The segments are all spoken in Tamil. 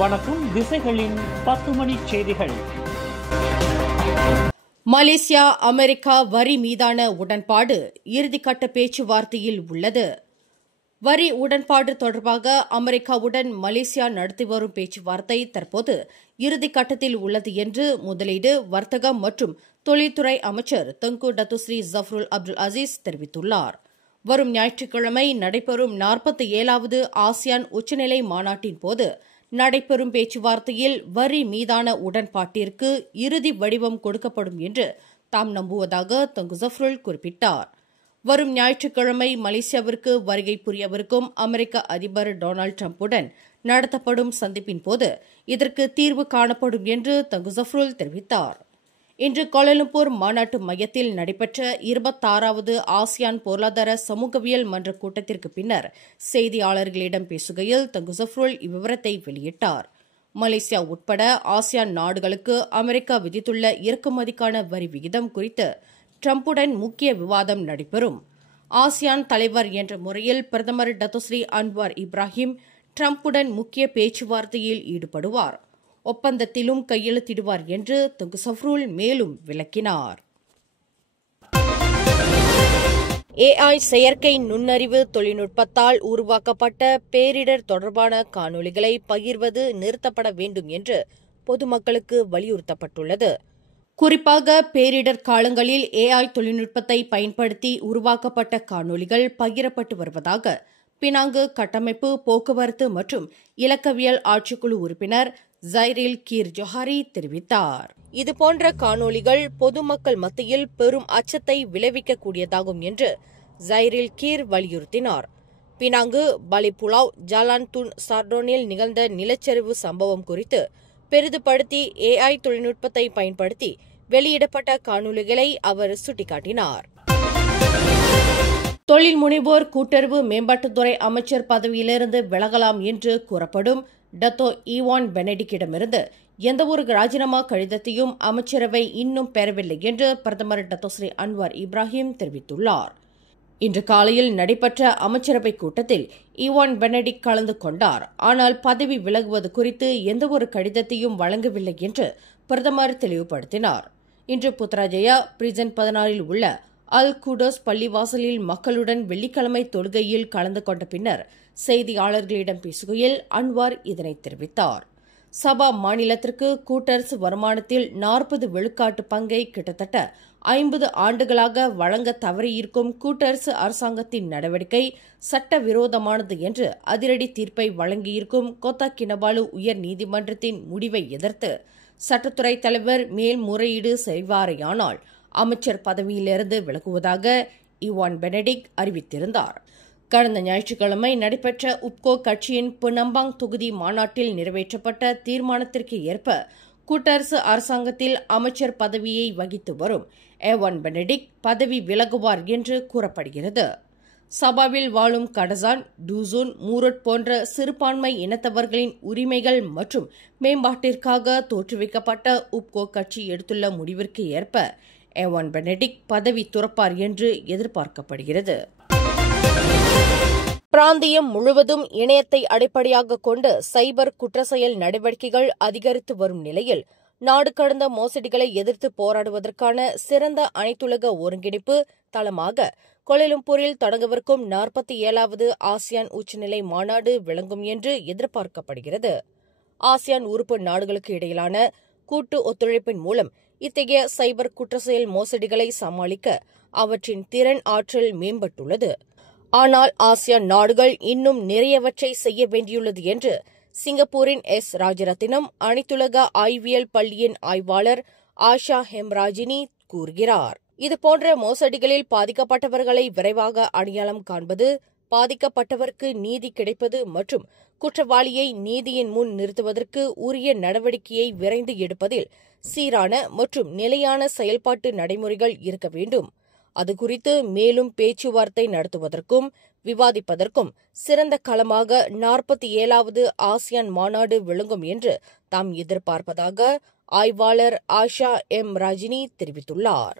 வணக்கம். திசைகளின் 10 மணி செய்திகள். மலேசியா அமெரிக்கா வரி மீதான உடன்பாடு இறுதிக்கட்ட பேச்சுவார்த்தையில் உள்ளது. வரி உடன்பாடு தொடர்பாக அமெரிக்காவுடன் மலேசியா நடத்தி வரும் பேச்சுவார்த்தை தற்போது இறுதிக்கட்டத்தில் உள்ளது என்று முதலீடு, வர்த்தகம் மற்றும் தொழில்துறை அமைச்சர் தங்கு டத்துஸ்ரீ ஜஃப்ருல் அப்துல் அசீஸ் தெரிவித்துள்ளார். வரும் ஞாயிற்றுக்கிழமை நடைபெறும் 47வது ஆசியான் உச்சநிலை மாநாட்டின் போது நடைபெறும் பேச்சுவார்த்தையில் வரி மீதான உடன்பாட்டிற்கு இறுதி வடிவம் கொடுக்கப்படும் என்று தாம் நம்புவதாக தங்கு ஜஃப்ருல் குறிப்பிட்டார். வரும் ஞாயிற்றுக்கிழமை மலேசியாவிற்கு வருகை புரியவிருக்கும் அமெரிக்க அதிபர் டொனால்டு டிரம்புடன் நடத்தப்படும் சந்திப்பின் போது இதற்கு தீர்வு காணப்படும் என்று தங்கு ஜஃப்ருல் தெரிவித்தார். இன்று கோலாலம்பூர் மாநாட்டு மையத்தில் நடைபெற்ற 26வது ஆசியான் பொருளாதார சமூகவியல் மன்ற கூட்டத்திற்கு பின்னர் செய்தியாளர்களிடம் பேசுகையில் தங்கு ஜஃப்ருல் இவ்விவரத்தை வெளியிட்டார். மலேசியா உட்பட ஆசியான் நாடுகளுக்கு அமெரிக்கா விதித்துள்ள இறக்குமதிக்கான வரி விகிதம் குறித்து டிரம்புடன் முக்கிய விவாதம் நடைபெறும். ஆசியான் தலைவர் என்ற முறையில் பிரதமர் டத்துஸ்ரீ அன்வார் இப்ராஹிம் டிரம்புடன் முக்கிய பேச்சுவார்த்தையில் ஈடுபடுவார். ஒப்பந்தத்திலும் கையெழுத்திடுவார் என்று தங்கு ஜஃப்ருல் மேலும் விளக்கினார். AI செயற்கை நுண்ணறிவு தொழில்நுட்பத்தால் உருவாக்கப்பட்ட பேரிடர் தொடர்பான காணொளிகளை பகிர்வது நிறுத்தப்பட வேண்டும் என்று பொதுமக்களுக்கு வலியுறுத்தப்பட்டுள்ளது. குறிப்பாக பேரிடர் காலங்களில் AI தொழில்நுட்பத்தை பயன்படுத்தி உருவாக்கப்பட்ட காணொளிகள் பகிரப்பட்டு வருவதாக பினாங்கு கட்டமைப்பு, போக்குவரத்து மற்றும் இலக்கவியல் ஆட்சிக்குழு உறுப்பினர் ஜைரில் கீர் ஜொஹாரி தெரிவித்தார். இதுபோன்ற காணொளிகள் பொதுமக்கள் மத்தியில் பெரும் அச்சத்தை விளைவிக்கக்கூடியதாகும் என்று ஜைரில் கீர் வலியுறுத்தினார். பினாங்கு, பலிபுலாவ், ஜாலான் துன் சார்டோனில் நிகழ்ந்த நிலச்சரிவு சம்பவம் குறித்து பெரிதுபடுத்தி AI தொழில்நுட்பத்தை பயன்படுத்தி வெளியிடப்பட்ட காணொளிகளை அவர் சுட்டிக்காட்டினார். தொழில் முனைவோர் கூட்டுறவு மேம்பாட்டுத்துறை அமைச்சர் பதவியிலிருந்து விலகலாம் என்று கூறப்படும் டத்தோ ஈவான் பெனடிக்கிடமிருந்து எந்தவொரு ராஜினாமா கடிதத்தையும் அமைச்சரவை இன்னும் பெறவில்லை என்று பிரதமர் டத்தோஸ்ரீ அன்வார் இப்ராஹிம் தெரிவித்துள்ளார். இன்று காலையில் நடைபெற்ற அமைச்சரவைக் கூட்டத்தில் ஈவான் பெனடிக் கலந்து கொண்டார். ஆனால் பதவி விலகுவது குறித்து எந்தவொரு கடிதத்தையும் வழங்கவில்லை என்று பிரதமர் தெளிவுபடுத்தினார். இன்று புத்ராஜயா பிரிசன் 16 உள்ள அல் குடோஸ் பள்ளிவாசலில் மக்களுடன் வெள்ளிக்கிழமை தொழுகையில் கலந்து கொண்ட பின்னர் செய்தியாளர்களிடம் பேசுகையில் அன்வார் இதனை தெரிவித்தார். சபா மாநிலத்திற்கு கூட்டரசு வருமானத்தில் 40 விழுக்காட்டு பங்கை கிட்டத்தட்ட 50 ஆண்டுகளாக வழங்க தவறியிருக்கும் கூட்டரசு அரசாங்கத்தின் நடவடிக்கை சட்டவிரோதமானது என்று அதிரடி தீர்ப்பை வழங்கியிருக்கும் கோத்தா கினபாலு உயர் நீதிமன்றத்தின் முடிவை எதிர்த்து சட்டத்துறை தலைவர் மேல்முறையீடு செய்வாரேயானால் அமைச்சர் பதவியிலிருந்து விலகுவதாக ஈவான் பெனடிக் அறிவித்திருந்தார். கடந்த ஞாயிற்றுக்கிழமை நடைபெற்ற உப்கோ கட்சியின் புனம்பாங் தொகுதி மாநாட்டில் நிறைவேற்றப்பட்ட தீர்மானத்திற்கு ஏற்ப கூட்டரசு அரசாங்கத்தில் அமைச்சர் பதவியை வகித்து வரும் ஈவான் பெனடிக் பதவி விலகுவார் என்று கூறப்படுகிறது. சபாவில் வாழும் கடசான், டூசூன், மூரட் போன்ற சிறுபான்மை இனத்தவர்களின் உரிமைகள் மற்றும் மேம்பாட்டிற்காக தோற்றுவிக்கப்பட்ட உப்கோ கட்சி எடுத்துள்ள முடிவிற்கு ஏற்ப ஈவான் பெனடிக் பதவி துறப்பார் என்று எதிர்பார்க்கப்படுகிறது. பிராந்தியம் முழுவதும் இணையத்தை அடிப்படையாக கொண்டு சைபர் குற்றச்செயல் நடவடிக்கைகள் அதிகரித்து வரும் நிலையில் நாடு கடந்த மோசடிகளை எதிர்த்து போராடுவதற்கான சிறந்த அனைத்துலக ஒருங்கிணைப்பு தளமாக கோலாலம்பூரில் தொடங்கவிருக்கும் 47வது ஆசியான் உச்சநிலை மாநாடு விளங்கும் என்று எதிர்பார்க்கப்படுகிறது. ஆசியான் உறுப்பு நாடுகளுக்கு இடையிலான கூட்டு ஒத்துழைப்பின் மூலம் இத்தகைய சைபர் குற்றச்செயல் மோசடிகளை சமாளிக்க அவற்றின் திறன் ஆற்றல் மேம்பட்டுள்ளது. ஆனால் ஆசியான் நாடுகள் இன்னும் நிறையவற்றை செய்ய வேண்டியுள்ளது என்று சிங்கப்பூரின் ராஜரத்தினம் அனைத்துலக ஆய்வியல் பள்ளியின் ஆய்வாளர் ஆஷா ஹெம்ராஜினி கூறுகிறார். இதுபோன்ற மோசடிகளில் பாதிக்கப்பட்டவர்களை விரைவாக அடையாளம் காண்பது, பாதிக்கப்பட்டவருக்கு நீதி கிடைப்பது மற்றும் குற்றவாளியை நீதியின் முன் நிறுத்துவதற்கு உரிய நடவடிக்கையை விரைந்து எடுப்பதில் சீரான மற்றும் நிலையான செயல்பாட்டு நடைமுறைகள் இருக்க வேண்டும். அது குறித்து மேலும் பேச்சுவார்த்தை நடத்துவதற்கும் விவாதிப்பதற்கும் சிறந்த களமாக 47வது ஆசியான் மாநாடு விளங்கும் என்று தாம் எதிர்பார்ப்பதாக ஆய்வாளர் ஆஷா எம் ராஜினி தெரிவித்துள்ளார்.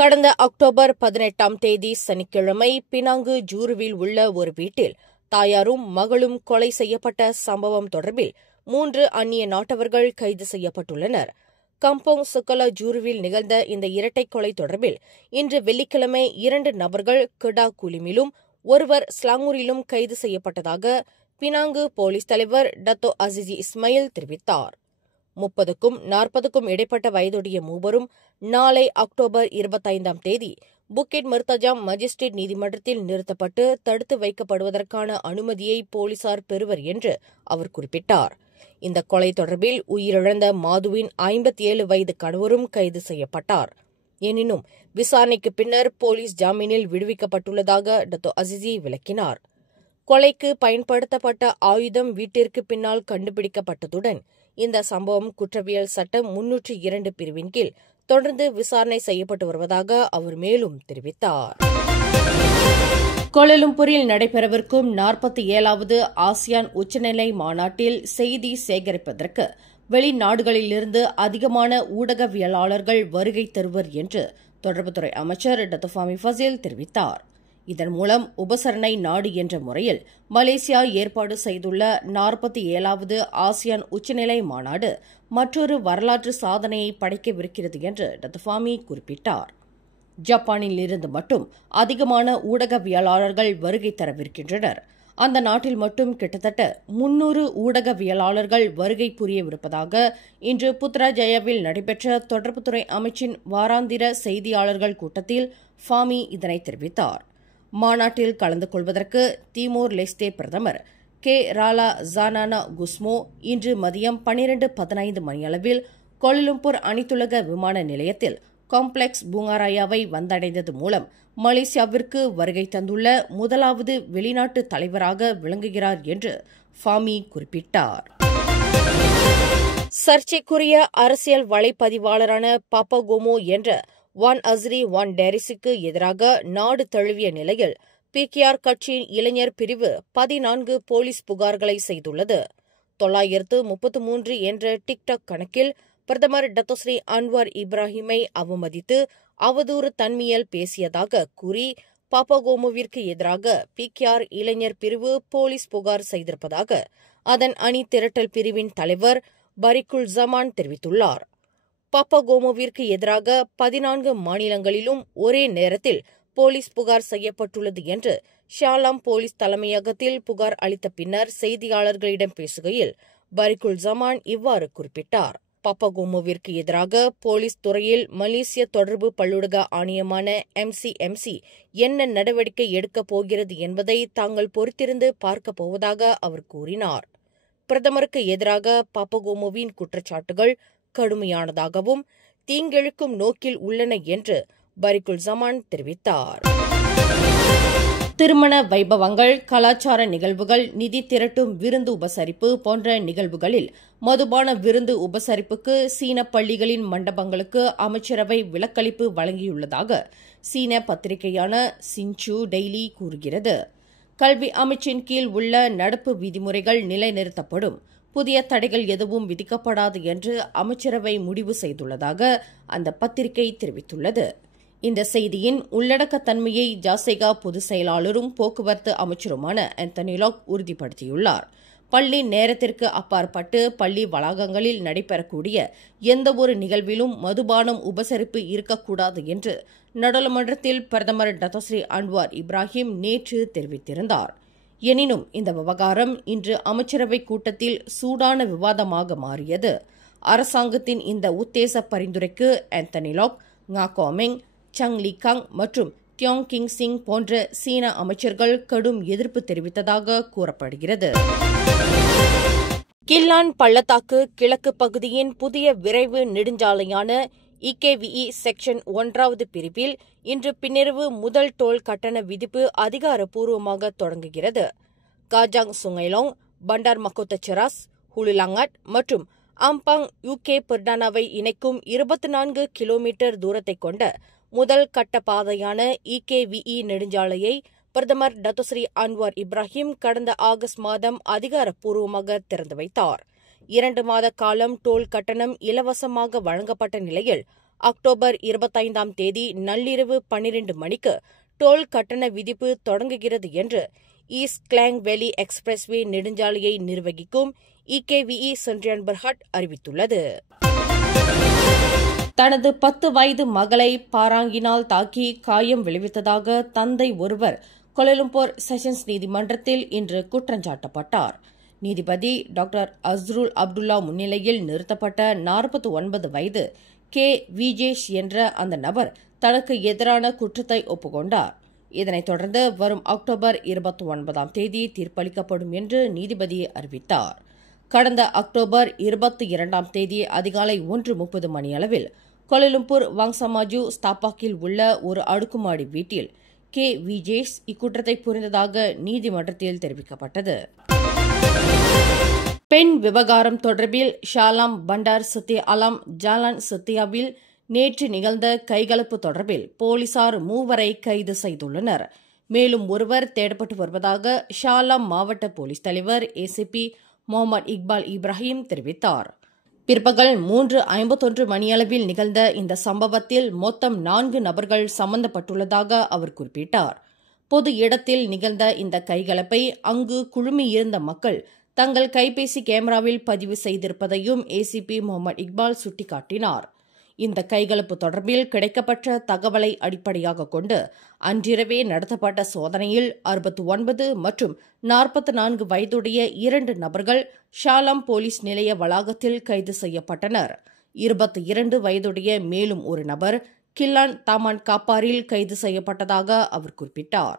கடந்த அக்டோபர் 18ஆம் தேதி சனிக்கிழமை பினாங்கு ஜூருவில் உள்ள ஒரு வீட்டில் தாயாரும் மகளும் கொலை செய்யப்பட்ட சம்பவம் தொடர்பில் 3 அந்நிய நாட்டவர்கள் கைது செய்யப்பட்டுள்ளனர். கம்போங் சுக்கலா ஜூருவில் நிகழ்ந்த இந்த இரட்டை கொலை தொடர்பில் இன்று வெள்ளிக்கிழமை 2 நபர்கள் கெடா குலிமிலும் ஒருவர் ஸ்லாங்கூரிலும் கைது செய்யப்பட்டதாக பினாங்கு போலீஸ் தலைவர் டத்தோ அசிசி இஸ்மாயில் தெரிவித்தார். 30க்கும் 40க்கும் இடைப்பட்ட வயதுடைய மூவரும் நாளை அக்டோபர் 25ஆம் தேதி புக்கெட் மர்தஜாம் மஜிஸ்ட்ரேட் நீதிமன்றத்தில் நிறுத்தப்பட்டு தடுத்து வைக்கப்படுவதற்கான அனுமதியை போலீசார் பெறுவர் என்று அவர் குறிப்பிட்டார். இந்த கொலை தொடர்பில் உயிரிழந்த மாதுவின் 57 வயது கணவரும் கைது செய்யப்பட்டார். எனினும் விசாரணைக்கு பின்னர் போலீஸ் ஜாமீனில் விடுவிக்கப்பட்டுள்ளதாக டத்தோ அசிசி விளக்கினார். கொலைக்கு பயன்படுத்தப்பட்ட ஆயுதம் வீட்டிற்கு பின்னால் கண்டுபிடிக்கப்பட்டதுடன் இந்த சம்பவம் குற்றவியல் சட்டம் 302 பிரிவின் கீழ் தொடர்ந்து விசாரணை செய்யப்பட்டு வருவதாக அவர் மேலும் தெரிவித்தார். கோலாலம்பூரில் நடைபெறவிருக்கும் 47வது ஆசியான் உச்சநிலை மாநாட்டில் செய்தி சேகரிப்பதற்கு வெளிநாடுகளிலிருந்து அதிகமான ஊடகவியலாளர்கள் வருகை தருவர் என்று தொடர்புத்துறை அமைச்சர் டத்தோ ஃபாமி ஃபசில் தெரிவித்தார். இதன் மூலம் உபசரணை நாடு என்ற முறையில் மலேசியா ஏற்பாடு செய்துள்ள 47வது ஆசியான் உச்சநிலை மாநாடு மற்றொரு வரலாற்று சாதனையை படைக்கவிருக்கிறது என்று டத்தோ ஃபாமி குறிப்பிட்டார். ஜப்பானில் இருந்து மட்டும் அதிகமான ஊடகவியலாளர்கள் வருகை தரவிருக்கின்றனர். அந்த நாட்டில் மட்டும் கிட்டத்தட்ட 300 ஊடகவியலாளர்கள் வருகை புரியவிருப்பதாக இன்று புத்ராஜயாவில் நடைபெற்ற தொடர்புத்துறை அமைச்சின் வாராந்திர செய்தியாளர்கள் கூட்டத்தில் ஃபாமி இதனை தெரிவித்தார். மாநாட்டில் கலந்து கொள்வதற்கு திமோர் லெஸ்தே பிரதமர் கே ராலா ஜானானா குஸ்மோ இன்று மதியம் 12:15 மணியளவில் கோலாலம்பூர் அனைத்துலக விமான நிலையத்தில் காம்ப்ளெக்ஸ் பூங்காராயாவை வந்தடைந்தது மூலம் மலேசியாவிற்கு வருகை தந்துள்ள முதலாவது வெளிநாட்டு தலைவராக விளங்குகிறார் என்று ஃபாமி குறிப்பிட்டார். சர்ச்சைக்குரிய அரசியல் வலைப்பதிவாளரான பாப்பாகோமோ என்ற வான் அஸ்ரி வான் டேரிஸுக்கு எதிராக நாடு தழுவிய நிலையில் பிகேஆர் கட்சியின் இளைஞர் பிரிவு 14 போலீஸ் புகார்களை செய்துள்ளது. 933 என்ற டிக்டாக் கணக்கில் பிரதமர் டத்தோஸ்ரீ அன்வார் இப்ராஹிமை அவமதித்து அவதூறு தன்மையில் பேசியதாக கூறி பாப்பாகோமோவிற்கு எதிராக பிகேஆர் இளைஞர் பிரிவு போலீஸ் புகார் செய்திருப்பதாக அதன் அணி திரட்டல் பிரிவின் தலைவர் பரிக்குல் ஜமான் தெரிவித்துள்ளார். பாப்பாகோமோவிற்கு எதிராக 14 மாநிலங்களிலும் ஒரே நேரத்தில் போலீஸ் புகார் செய்யப்பட்டுள்ளது என்று ஷாலாம் போலீஸ் தலைமையகத்தில் புகார் அளித்த பின்னர் செய்தியாளர்களிடம் பேசுகையில் பரிக்குல் ஜமான் இவ்வாறு குறிப்பிட்டார். பாப்பாகோமோவிற்கு எதிராக போலீஸ் துறையில் மலேசிய தொடர்பு பல்லுலக ஆணையமான MCMC என்ன நடவடிக்கை எடுக்கப் போகிறது என்பதை தாங்கள் பொறுத்திருந்து பார்க்கப் போவதாக அவர் கூறினார். பிரதமருக்கு எதிராக பாப்பாகோமோவின் குற்றச்சாட்டுகள் கடுமையானதாகவும் தீங்கிழைக்கும் நோக்கில் உள்ளன என்று பரிக்குல் ஜமான் தெரிவித்தார். திருமண வைபவங்கள், கலாச்சார நிகழ்வுகள், நிதி திரட்டும் விருந்து உபசரிப்பு போன்ற நிகழ்வுகளில் மதுபான விருந்து உபசரிப்புக்கு சீன பள்ளிகளின் மண்டபங்களுக்கு அமைச்சரவை விலக்களிப்பு வழங்கியுள்ளதாக சீன பத்திரிகையான சின்சு டெய்லி கூறுகிறது. கல்வி அமைச்சின் கீழ் உள்ள நடப்பு விதிமுறைகள் நிலைநிறுத்தப்படும், புதிய தடைகள் எதுவும் விதிக்கப்படாது என்று அமைச்சரவை முடிவு செய்துள்ளதாக அந்த பத்திரிகை தெரிவித்துள்ளது. இந்த செய்தியின் உள்ளடக்கத்தன்மையை ஜாசேகா பொதுச் செயலாளரும் போக்குவரத்து அமைச்சருமான ஆந்தனி லாக் உறுதிப்படுத்தியுள்ளார். பள்ளி நேரத்திற்கு அப்பாற்பட்டு பள்ளி வளாகங்களில் நடைபெறக்கூடிய எந்தவொரு நிகழ்விலும் மதுபானம் உபசரிப்பு இருக்கக்கூடாது என்று நாடாளுமன்றத்தில் பிரதமர் டத்தோஸ்ரீ அன்வார் இப்ராஹிம் நேற்று தெரிவித்திருந்தார். எனினும் இந்த விவகாரம் இன்று அமைச்சரவை கூட்டத்தில் சூடான விவாதமாக மாறியது. அரசாங்கத்தின் இந்த உத்தேச பரிந்துரைக்கு ஆந்தனி லாக், ngா கோமெங், சங் லீகாங் மற்றும் தியோங் கிங் சிங் போன்ற சீன அமைச்சர்கள் கடும் எதிர்ப்பு தெரிவித்ததாக கூறப்படுகிறது. கில்லான் பள்ளத்தாக்கு கிழக்கு பகுதியின் புதிய விரைவு நெடுஞ்சாலையான EKVE செக்ஷன் 1வது பிரிவில் இன்று பின்னிரவு முதல் டோல் கட்டண விதிப்பு அதிகாரப்பூர்வமாக தொடங்குகிறது. காஜாங் சுங்கைலோங், பண்டார் மக்கோத்த செராஸ், ஹுலுலாங்காட் மற்றும் அம்பாங் UK பெர்டானாவை இணைக்கும் 24 கிலோமீட்டர் தூரத்தை கொண்ட முதல் கட்ட பாதையான EKVE நெடுஞ்சாலையை பிரதமர் டத்தோஸ்ரீ அன்வார் இப்ராஹிம் கடந்த ஆகஸ்ட் மாதம் அதிகாரப்பூர்வமாக திறந்து வைத்தார். 2 மாத காலம் டோல் கட்டணம் இலவசமாக வழங்கப்பட்ட நிலையில் அக்டோபர் 25ஆம் தேதி நள்ளிரவு 12 மணிக்கு டோல் கட்டண விதிப்பு தொடங்குகிறது என்று ஈஸ்ட் கிளாங் வேலி எக்ஸ்பிரஸ்வே நெடுஞ்சாலையை நிர்வகிக்கும் EKVE சென்ட்ரியன் பர்ஹட் அறிவித்துள்ளது. தனது 10 வயது மகளை பாராங்கினால் தாக்கி காயம் விளைவித்ததாக தந்தை ஒருவர் கோலாலம்பூர் செஷன்ஸ் நீதிமன்றத்தில் இன்று குற்றஞ்சாட்டப்பட்டார். நீதிபதி டாக்டர் அஸ்ருல் அப்துல்லா முன்னிலையில் நிறுத்தப்பட்ட 49 வயது விஜேஷ் என்ற அந்த நபர் தனக்கு எதிரான குற்றத்தை ஒப்புக்கொண்டார். இதனைத் தொடர்ந்து வரும் அக்டோபர் 29ஆம் தேதி தீர்ப்பளிக்கப்படும் என்று நீதிபதி அறிவித்தார். கடந்த அக்டோபர் 22ஆம் தேதி அதிகாலை 1:30 மணியளவில் கோலாலம்பூர் வாங்சமாஜு ஸ்தாபாக்கில் உள்ள ஒரு அடுக்குமாடி வீட்டில் விஜேஷ் இக்குற்றத்தை புரிந்ததாக நீதிமன்றத்தில் தெரிவிக்கப்பட்டது. பெண் விவகாரம் தொடர்பில் ஷாலாம் பண்டார் சத்யா அலாம் ஜாலான் சத்யாவில் நேற்று நிகழ்ந்த கைகலப்பு தொடர்பில் போலீசார் 3 கைது செய்துள்ளனர். மேலும் ஒருவர் தேடப்பட்டு வருவதாக ஷாலாம் மாவட்ட போலீஸ் தலைவர் ACP முகமது இக்பால் இப்ராஹிம் தெரிவித்தார். பிற்பகல் 3:51 மணியளவில் நிகழ்ந்த இந்த சம்பவத்தில் மொத்தம் 4 நபர்கள் சம்பந்தப்பட்டுள்ளதாக அவர் குறிப்பிட்டார். பொது இடத்தில் நிகழ்ந்த இந்த கைகலப்பை அங்கு குழுமியிருந்த மக்கள் தங்கள் கைபேசி கேமராவில் பதிவு செய்திருப்பதையும் ACP முகமது இக்பால் சுட்டிக்காட்டினார். இந்த கைகலப்பு தொடர்பில் கிடைக்கப்பட்ட தகவலை அடிப்படையாக கொண்டு அன்றிரவே நடத்தப்பட்ட சோதனையில் 69 மற்றும் 44 வயதுடைய 2 நபர்கள் ஷாலாம் போலீஸ் நிலைய வளாகத்தில் கைது செய்யப்பட்டனர். 22 வயதுடைய மேலும் ஒரு நபர் கில்லான் தாமான் காப்பாரில் கைது செய்யப்பட்டதாக அவர் குறிப்பிட்டார்.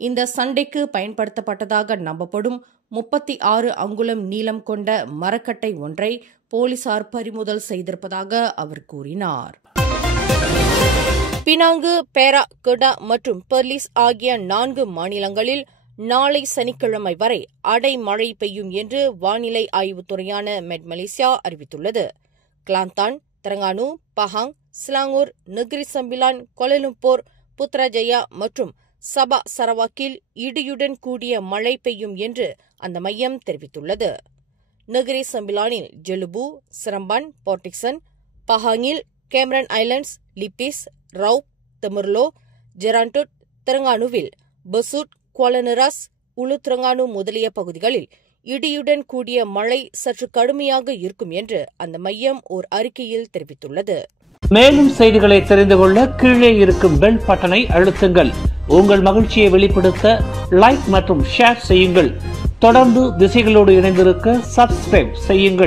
இந்த சண்டைக்கு பயன்படுத்தப்பட்டதாக நம்பப்படும் 36 அங்குலம் நீளம் கொண்ட மரக்கட்டை ஒன்றை போலீசார் பறிமுதல் செய்திருப்பதாக அவர் கூறினார். பினாங்கு, பேரா, கெடா மற்றும் பெர்லிஸ் ஆகிய 4 மாநிலங்களில் நாளை சனிக்கிழமை வரை அடைமழை பெய்யும் என்று வானிலை ஆய்வுத்துறையான மெட் மலேசியா அறிவித்துள்ளது. Kelantan, Terengganu, Pahang, Selangor, Negeri Sembilan, Kuala Lumpur, Putrajaya மற்றும் சபா சரவாக்கில் இடியுடன் கூடிய மழை பெய்யும் என்று அந்த மையம் தெரிவித்துள்ளது. நெகிரி சம்பிலானில் ஜெலுபு, சிரம்பான், போர்டிக்சன், பஹாங்கில் Cameron Highlands, Lipis, Raub, Temerloh, Jerantut, தெரங்கானுவில் பசூட், குவாலனராஸ், உளு தெரங்கானு முதலிய பகுதிகளில் இடியுடன் கூடிய மழை சற்று கடுமையாக இருக்கும் என்று அந்த மையம் ஓர் அறிக்கையில் தெரிவித்துள்ளது. மேலும் செய்திகளை தெரிந்து கொள்ள கீழே இருக்கும் பெல் பட்டனை அழுத்துங்கள். உங்கள் மகிழ்ச்சியை வெளிப்படுத்த லைக் மற்றும் ஷேர் செய்யுங்கள். தொடர்ந்து திசைகளோடு இணைந்திருக்க சப்ஸ்கிரைப் செய்யுங்கள்.